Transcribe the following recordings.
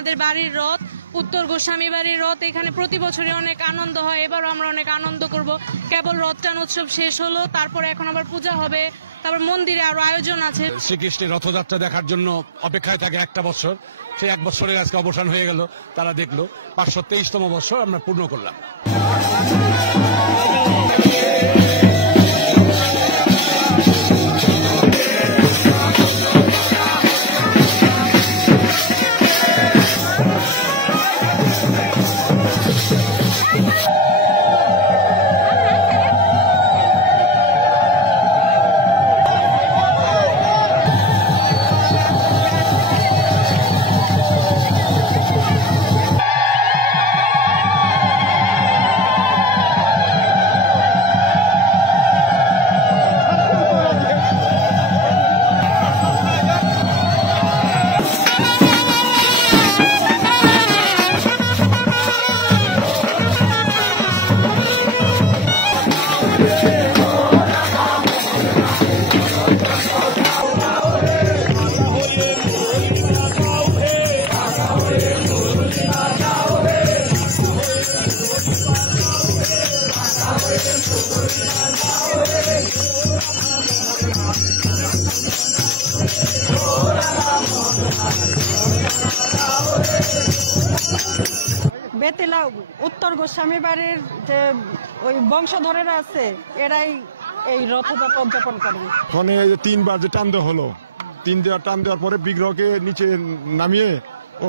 আমাদের বাড়ির রথ, উত্তর গোস্বামী বাড়ির রথ। এখানে প্রতি বছরই অনেক আনন্দ হয়, এবারও আমরা অনেক আনন্দ করব। কেবল রথটান উৎসব শেষ হলো, তারপরে এখন আবার পূজা হবে, তারপর মন্দিরে আরো আয়োজন আছে। শ্রীকৃষ্ণের রথযাত্রা দেখার জন্য অপেক্ষায় থাকে একটা বছর, সেই এক বছরের আজকে অবসান হয়ে গেল। তারা দেখলো 523তম বছর আমরা পূর্ণ করলাম। বেতিলা উত্তর গোস্বামী বাড়ির যে ওই বংশধরেরা আছে, এরাই এই রথযাত্রা উদযাপন করে। ওখানে 3 বার যে টান দেওয়া হলো, 3 টান দেওয়ার পরে বিগ্রহকে নিচে নামিয়ে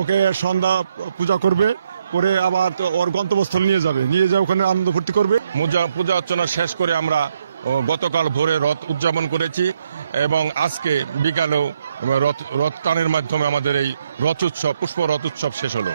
ওকে সন্ধ্যা পূজা করবে, করে আবার ওর গন্তব্যস্থল নিয়ে যাবে, ওখানে আনন্দ ফুর্তি করবে। পূজা অর্চনা শেষ করে আমরা গতকাল ভোরে রথ উদযাপন করেছি এবং আজকে বিকালেও রথ টানের মাধ্যমে আমাদের এই রথ উৎসব, পুষ্প রথ উৎসব শেষ হলো।